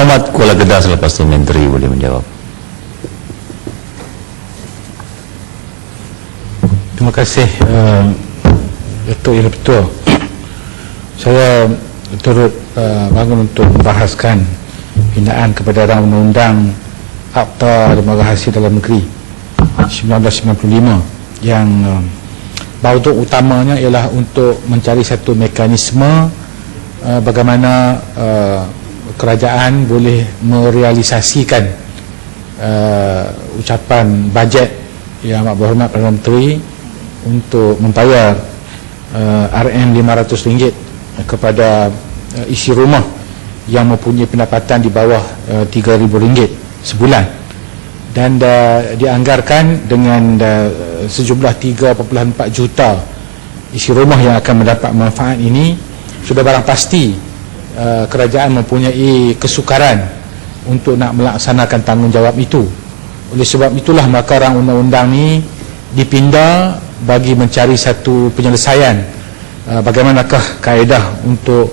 Camat Kuala Kedah selepas itu Menteri boleh menjawab. Terima kasih Datuk Yang Betul. Saya turut bangun untuk membahaskan hinaan kepada rancangan undang-undang Akta Lembaga Hasil Dalam Negeri 1995 yang bahagian utamanya ialah untuk mencari satu mekanisme bagaimana kerajaan boleh merealisasikan ucapan bajet Yang Amat Berhormat Perdana Menteri untuk membayar RM500 kepada isi rumah yang mempunyai pendapatan di bawah RM3,000 sebulan, dan dianggarkan dengan sejumlah 3.4 juta isi rumah yang akan mendapat manfaat ini. Sudah barang pasti kerajaan mempunyai kesukaran untuk nak melaksanakan tanggungjawab itu. Oleh sebab itulah maka rang undang-undang ni dipinda bagi mencari satu penyelesaian bagaimanakah kaedah untuk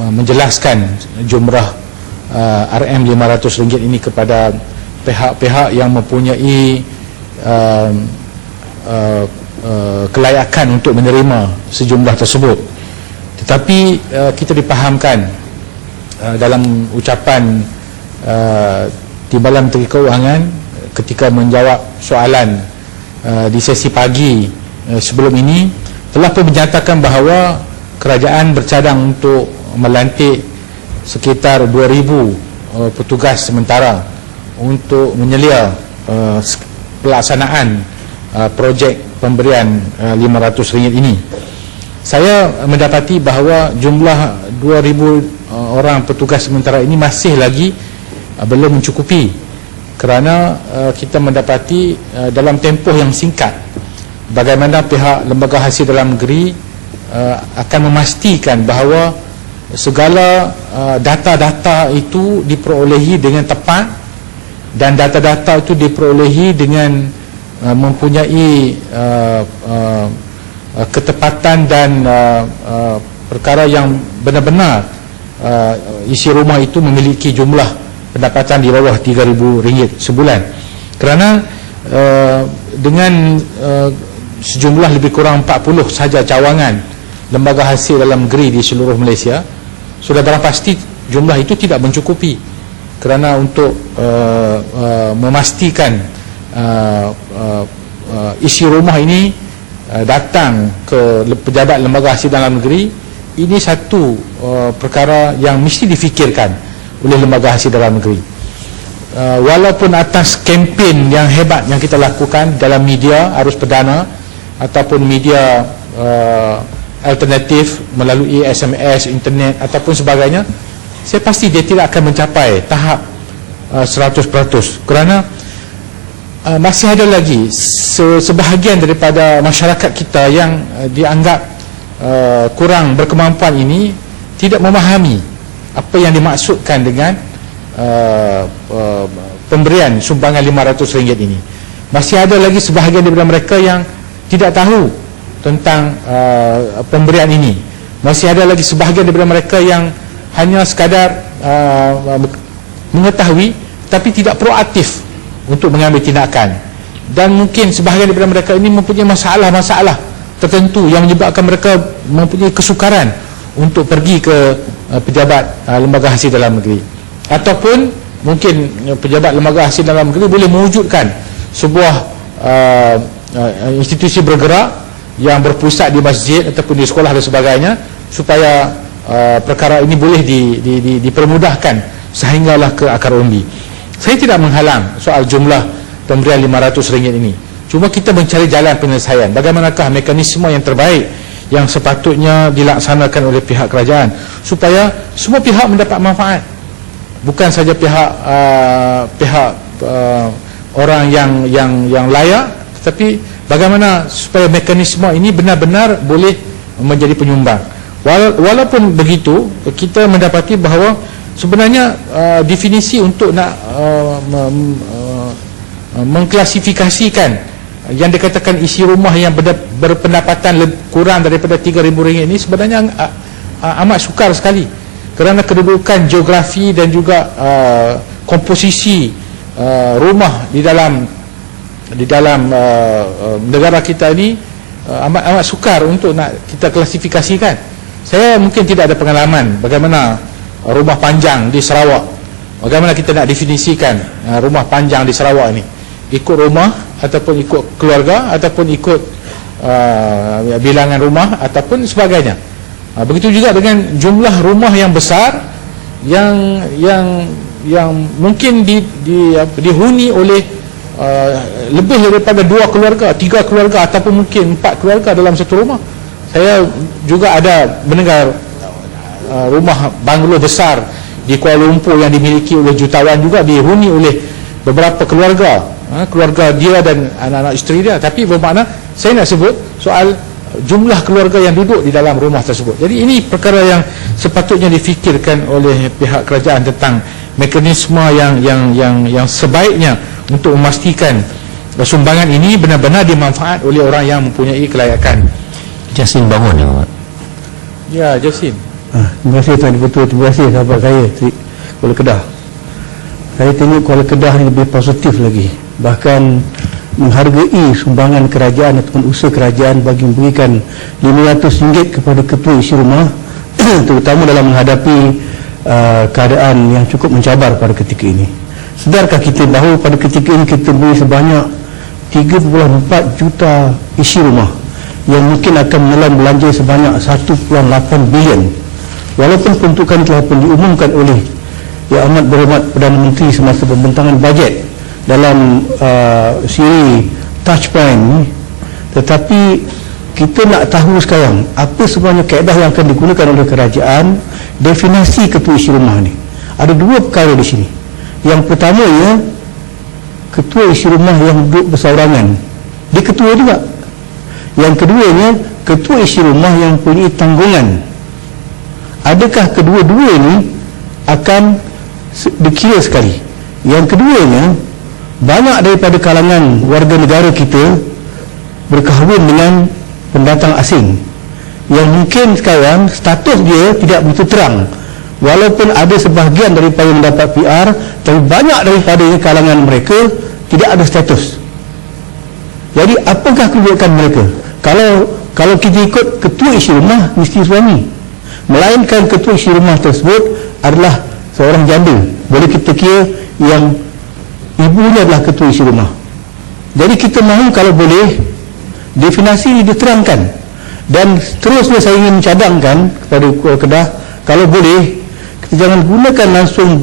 menjelaskan jumlah RM500 ini kepada pihak-pihak yang mempunyai kelayakan untuk menerima sejumlah tersebut. Tetapi kita dipahamkan dalam ucapan Timbalan Menteri Keuangan ketika menjawab soalan di sesi pagi sebelum ini, telah pun menyatakan bahawa kerajaan bercadang untuk melantik sekitar 2,000 petugas sementara untuk menyelia pelaksanaan projek pemberian RM500 ini. Saya mendapati bahawa jumlah 2,000 orang petugas sementara ini masih lagi belum mencukupi, kerana kita mendapati dalam tempoh yang singkat bagaimana pihak Lembaga Hasil Dalam Negeri akan memastikan bahawa segala data-data itu diperolehi dengan tepat, dan data-data itu diperolehi dengan mempunyai ketepatan dan perkara yang benar-benar isi rumah itu memiliki jumlah pendapatan di bawah RM3,000 sebulan. Kerana dengan sejumlah lebih kurang 40 saja cawangan lembaga hasil dalam negeri di seluruh Malaysia, sudah barang pasti jumlah itu tidak mencukupi kerana untuk memastikan isi rumah ini datang ke pejabat lembaga hasil dalam negeri. Ini satu perkara yang mesti difikirkan oleh lembaga hasil dalam negeri. Walaupun atas kempen yang hebat yang kita lakukan dalam media arus perdana ataupun media alternatif melalui SMS, internet ataupun sebagainya, saya pasti dia tidak akan mencapai tahap 100%, kerana masih ada lagi sebahagian daripada masyarakat kita yang dianggap kurang berkemampuan ini tidak memahami apa yang dimaksudkan dengan pemberian sumbangan RM500 ini. Masih ada lagi sebahagian daripada mereka yang tidak tahu tentang pemberian ini. Masih ada lagi sebahagian daripada mereka yang hanya sekadar mengetahui tapi tidak proaktif untuk mengambil tindakan. Dan mungkin sebahagian daripada mereka ini mempunyai masalah-masalah tertentu yang menyebabkan mereka mempunyai kesukaran untuk pergi ke pejabat lembaga hasil dalam negeri, ataupun mungkin pejabat lembaga hasil dalam negeri boleh mewujudkan sebuah institusi bergerak yang berpusat di masjid ataupun di sekolah dan sebagainya, supaya perkara ini boleh dipermudahkan sehinggalah ke akar undi. Saya tidak menghalang soal jumlah pemberian RM500 ini, cuma kita mencari jalan penyelesaian. Bagaimanakah mekanisme yang terbaik yang sepatutnya dilaksanakan oleh pihak kerajaan supaya semua pihak mendapat manfaat, bukan saja pihak orang yang layak, tetapi bagaimana supaya mekanisme ini benar-benar boleh menjadi penyumbang. Walaupun begitu, kita mendapati bahawa sebenarnya definisi untuk nak mengklasifikasikan yang dikatakan isi rumah yang berpendapatan kurang daripada RM3,000 ini sebenarnya amat sukar sekali. kerana kedudukan geografi dan juga komposisi rumah di dalam negara kita ini amat sukar untuk nak kita klasifikasikan. Saya mungkin tidak ada pengalaman bagaimana rumah panjang di Sarawak. Bagaimana kita nak definisikan rumah panjang di Sarawak ini? Ikut rumah ataupun ikut keluarga ataupun ikut bilangan rumah ataupun sebagainya. Begitu juga dengan jumlah rumah yang besar yang mungkin dihuni oleh lebih daripada 2 keluarga, 3 keluarga ataupun mungkin 4 keluarga dalam satu rumah. Saya juga ada mendengar rumah banglo besar di Kuala Lumpur yang dimiliki oleh jutawan juga dihuni oleh beberapa keluarga, keluarga dia dan anak-anak isteri dia. Tapi bermakna saya nak sebut soal jumlah keluarga yang duduk di dalam rumah tersebut. Jadi ini perkara yang sepatutnya difikirkan oleh pihak kerajaan tentang mekanisme yang sebaiknya untuk memastikan sumbangan ini benar-benar dimanfaat oleh orang yang mempunyai kelayakan. Jasin bangun ya, Pak. Ya, Jasin. Terima kasih Tuan Dipertua, terima kasih sahabat saya Kuala Kedah. Saya tengok Kuala Kedah ni lebih positif lagi, bahkan menghargai sumbangan kerajaan ataupun usaha kerajaan bagi memberikan RM500 kepada ketua isi rumah terutama dalam menghadapi keadaan yang cukup mencabar pada ketika ini. Sedarkah kita bahawa pada ketika ini kita beri sebanyak 3.4 juta isi rumah yang mungkin akan menelan belanja sebanyak 1.8 bilion, walaupun peruntukan telah pun diumumkan oleh Yang Amat Berhormat Perdana Menteri semasa pembentangan bajet dalam siri touch point ni. Tetapi kita nak tahu sekarang apa sebenarnya kaedah yang akan digunakan oleh kerajaan definisi ketua isi rumah ni. Ada 2 perkara di sini. Yang pertamanya, ketua isi rumah yang duduk berseorangan, dia ketua juga. Yang keduanya, ketua isi rumah yang mempunyai tanggungan. Adakah kedua-dua ini akan dikira sekali? Yang keduanya, banyak daripada kalangan warga negara kita berkahwin dengan pendatang asing yang mungkin sekarang status dia tidak begitu terang, walaupun ada sebahagian daripada mendapat PR, tapi banyak daripada kalangan mereka tidak ada status. Jadi apakah kedudukan mereka? Kalau kita ikut ketua isi rumah mesti suami, melainkan ketua isi rumah tersebut adalah seorang janda, boleh kita kira yang ibunya adalah ketua isi rumah. Jadi kita mahu kalau boleh definisi ini diterangkan. Dan seterusnya saya ingin mencadangkan kepada Kuala Kedah, kalau boleh kita jangan langsung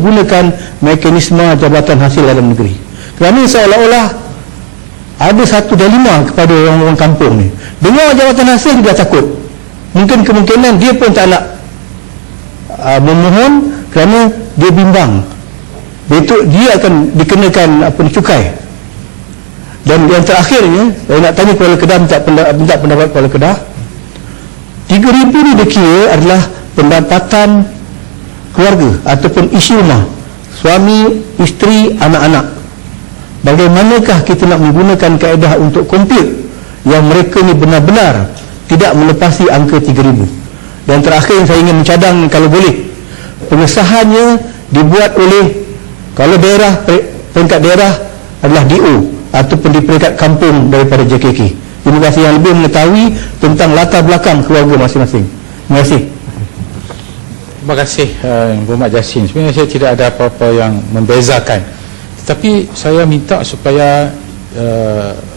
gunakan mekanisme jabatan hasil dalam negeri, kerana seolah-olah ada satu dilema kepada orang-orang kampung ni. Dengar jabatan hasil dia takut, mungkin kemungkinan dia pun tak nak memohon kerana dia bimbang betul dia akan dikenakan cukai. Dan yang terakhirnya saya nak tanya Kuala Kedah, minta pendapat Kuala Kedah. 3,000 ni dikira adalah pendapatan keluarga ataupun isi rumah, suami, isteri, anak-anak. Bagaimanakah kita nak menggunakan kaedah untuk compute yang mereka ni benar-benar tidak melepasi angka 3,000? Dan terakhir yang saya ingin mencadang, kalau boleh pengesahannya dibuat oleh, kalau daerah, peringkat daerah adalah DO ataupun di peringkat kampung daripada JKK. Terima kasih, yang lebih mengetahui tentang latar belakang keluarga masing-masing. Terima kasih. Terima kasih Yang Berhormat Jasin. Sebenarnya saya tidak ada apa-apa yang membezakan, tetapi saya minta supaya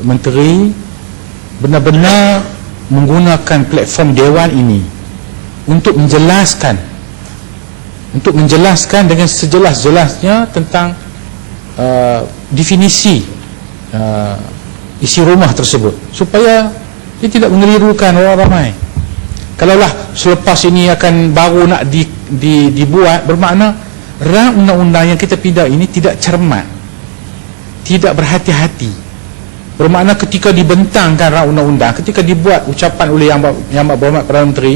Menteri benar-benar menggunakan platform Dewan ini untuk menjelaskan dengan sejelas-jelasnya tentang definisi isi rumah tersebut, supaya dia tidak mengelirukan orang ramai. Kalaulah selepas ini akan baru nak dibuat, bermakna rang undang-undang yang kita pindah ini tidak cermat, tidak berhati-hati. Bermakna ketika dibentangkan rang undang-undang, ketika dibuat ucapan oleh Yang Berhormat Perdana Menteri,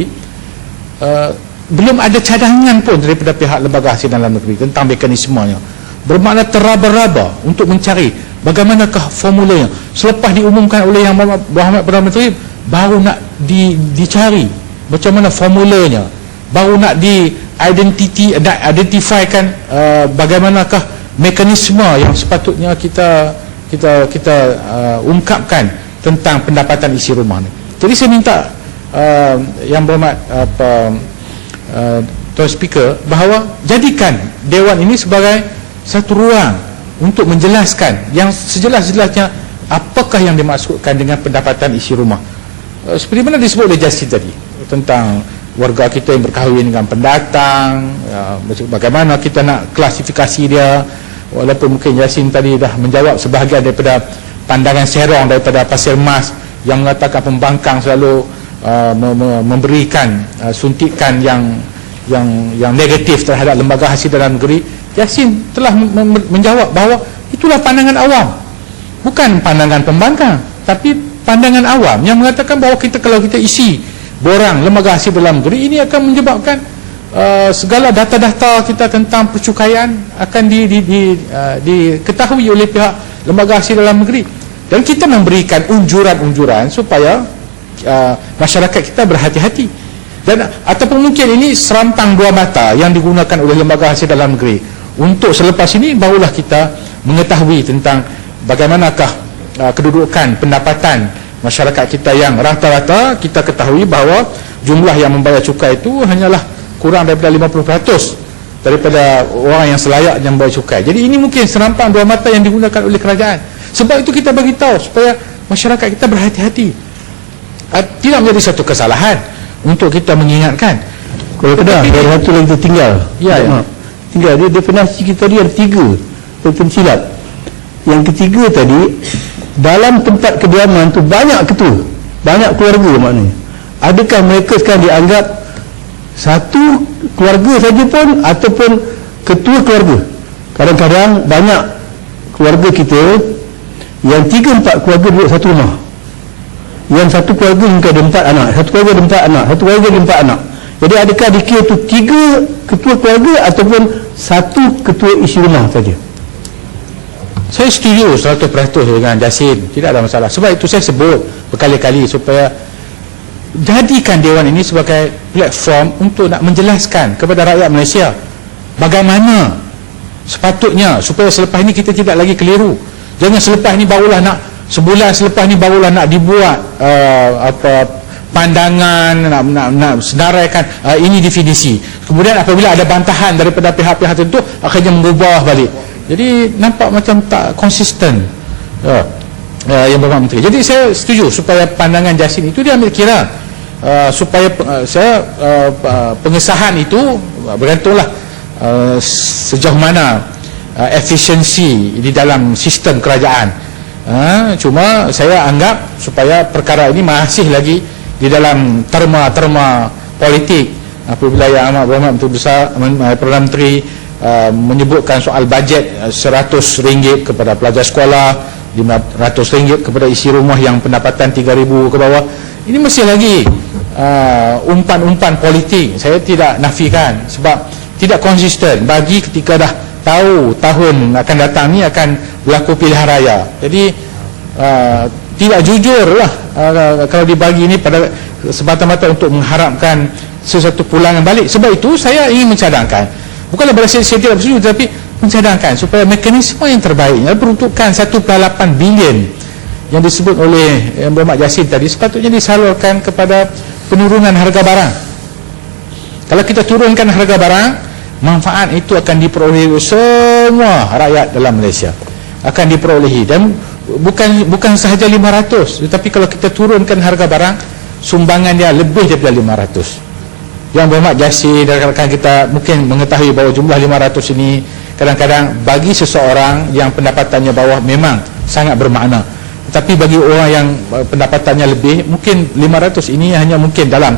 belum ada cadangan pun daripada pihak lembaga hasil dalam negeri tentang mekanismenya. Bermakna teraba-raba untuk mencari bagaimanakah formulanya. Selepas diumumkan oleh Yang Berhormat Perdana Menteri, baru nak dicari macam mana formulanya. baru nak identifykan bagaimanakah mekanisme yang sepatutnya kita ungkapkan tentang pendapatan isi rumah ni. Jadi saya minta yang berhormat Tuan Speaker, bahawa jadikan Dewan ini sebagai satu ruang untuk menjelaskan yang sejelas-jelasnya apakah yang dimaksudkan dengan pendapatan isi rumah. Seperti mana disebut oleh Justin tadi tentang warga kita yang berkahwin dengan pendatang, bagaimana kita nak klasifikasi dia, walaupun mungkin Yasin tadi dah menjawab sebahagian daripada pandangan Serong daripada Pasir Mas yang mengatakan pembangkang selalu memberikan suntikan yang negatif terhadap lembaga hasil dalam negeri. Yasin telah menjawab bahawa itulah pandangan awam, bukan pandangan pembangkang, tapi pandangan awam yang mengatakan bahawa kalau kita isi borang lembaga hasil dalam negeri, ini akan menyebabkan segala data-data kita tentang percukaian akan diketahui oleh pihak lembaga hasil dalam negeri, dan kita memberikan unjuran-unjuran supaya masyarakat kita berhati-hati. Dan ataupun mungkin ini serantang dua mata yang digunakan oleh lembaga hasil dalam negeri. Untuk selepas ini barulah kita mengetahui tentang bagaimanakah kedudukan pendapatan masyarakat kita yang rata-rata kita ketahui bahawa jumlah yang membayar cukai itu hanyalah kurang daripada 50% daripada orang yang selayaknya membayar cukai. Jadi ini mungkin serampang dua mata yang digunakan oleh kerajaan. Sebab itu kita bagi tahu supaya masyarakat kita berhati-hati. Tidak menjadi satu kesalahan untuk kita mengingatkan. Kalau Kedah, ada satu lagi tertinggal. Ya. Tinggal dia definisi kita tadi yang 3 tersilap. Yang ketiga tadi, dalam tempat kediaman tu banyak ketua, banyak keluarga maknanya. Adakah mereka sekarang dianggap satu keluarga saja pun ataupun ketua keluarga? Kadang-kadang banyak keluarga kita yang 3-4 keluarga duduk satu rumah. Yang satu keluarga mungkin ada 4 anak, satu keluarga ada 4 anak, satu keluarga ada 4 anak. Jadi adakah dikira itu 3 ketua keluarga ataupun satu ketua isi rumah saja? Saya setuju 100% dengan Jasin, tidak ada masalah. Sebab itu saya sebut berkali-kali supaya jadikan Dewan ini sebagai platform untuk nak menjelaskan kepada rakyat Malaysia bagaimana sepatutnya, supaya selepas ini kita tidak lagi keliru. Jangan selepas ini barulah nak, sebulan selepas ini barulah nak dibuat pandangan, nak senaraikan ini definisi. Kemudian apabila ada bantahan daripada pihak-pihak tertentu, akhirnya mengubah balik. Jadi nampak macam tak konsisten yang berhormat Menteri. Jadi saya setuju supaya pandangan Jasin itu diambil kira, supaya pengesahan itu bergantunglah sejauh mana efisiensi di dalam sistem kerajaan. Cuma saya anggap supaya perkara ini masih lagi di dalam terma-terma politik. Apabila Yang Amat Berhormat Menteri Besar Perdana Menteri menyebutkan soal bajet RM100 kepada pelajar sekolah, RM500 kepada isi rumah yang pendapatan RM3,000 ke bawah, ini masih lagi umpan-umpan politik. Saya tidak nafikan sebab tidak konsisten bagi ketika dah tahu tahun akan datang ni akan berlaku pilihan raya. Jadi tidak jujur lah kalau dibagi ini pada semata-mata untuk mengharapkan sesuatu pulangan balik. Sebab itu saya ingin mencadangkan, bukanlah berasa saya tidak bersetuju, tapi mencadangkan supaya mekanisme yang terbaiknya peruntukan 1.8 bilion yang disebut oleh Yang Berhormat Jasin tadi sepatutnya disalurkan kepada penurunan harga barang. Kalau kita turunkan harga barang, manfaat itu akan diperolehi oleh semua rakyat dalam Malaysia, akan diperolehi. Dan bukan sahaja 500, tetapi kalau kita turunkan harga barang, sumbangan dia lebih daripada 500. Yang Berhormat Jasin dan rakan-rakan kita mungkin mengetahui bahawa jumlah 500 ini kadang-kadang bagi seseorang yang pendapatannya bawah memang sangat bermakna. Tetapi bagi orang yang pendapatannya lebih, mungkin 500 ini hanya mungkin dalam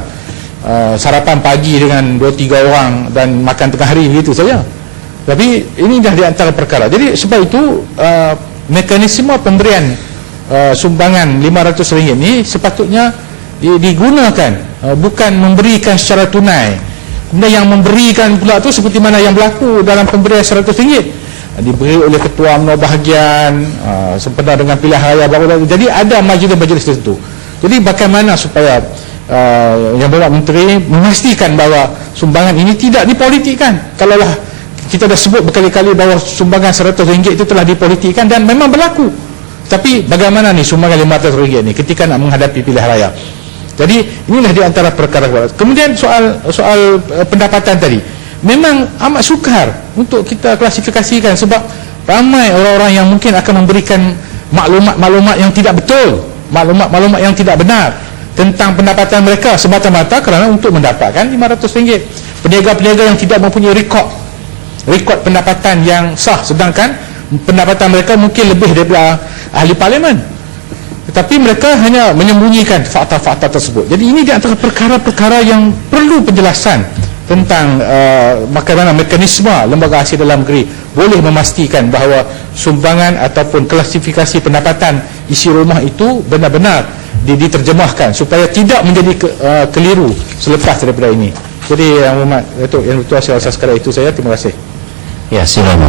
sarapan pagi dengan 2-3 orang dan makan tengah hari, begitu saja. Tapi ini dah di antara perkara. Jadi sebab itu mekanisme pemberian sumbangan RM500 ini sepatutnya digunakan, bukan memberikan secara tunai. Kemudian yang memberikan pula tu seperti mana yang berlaku dalam pemberian RM100 diberi oleh ketua UMNO bahagian sempena dengan pilihan raya baru. Jadi ada majlis-majlis tertentu. Jadi bagaimana supaya Yang Berhormat Menteri memastikan bahawa sumbangan ini tidak dipolitikkan. Kalaulah kita dah sebut berkali-kali bahawa sumbangan RM100 itu telah dipolitikkan dan memang berlaku. Tapi bagaimana ni sumbangan RM500 ni ketika nak menghadapi pilihan raya? Jadi inilah di antara perkara. Kemudian soal pendapatan tadi, memang amat sukar untuk kita klasifikasikan sebab ramai orang-orang yang mungkin akan memberikan maklumat-maklumat yang tidak betul, maklumat-maklumat yang tidak benar tentang pendapatan mereka semata-mata kerana untuk mendapatkan RM500. Peniaga-peniaga yang tidak mempunyai rekod pendapatan yang sah, sedangkan pendapatan mereka mungkin lebih daripada ahli parlimen, tetapi mereka hanya menyembunyikan fakta-fakta tersebut. Jadi ini di antara perkara-perkara yang perlu penjelasan tentang bagaimana mekanisme lembaga hasil dalam negeri boleh memastikan bahawa sumbangan ataupun klasifikasi pendapatan isi rumah itu benar-benar diterjemahkan supaya tidak menjadi keliru selepas daripada ini. Jadi Yang Berhormat Datuk Yang Bertuah, saya rasa sekadar itu saya. Terima kasih. Ya, silakan.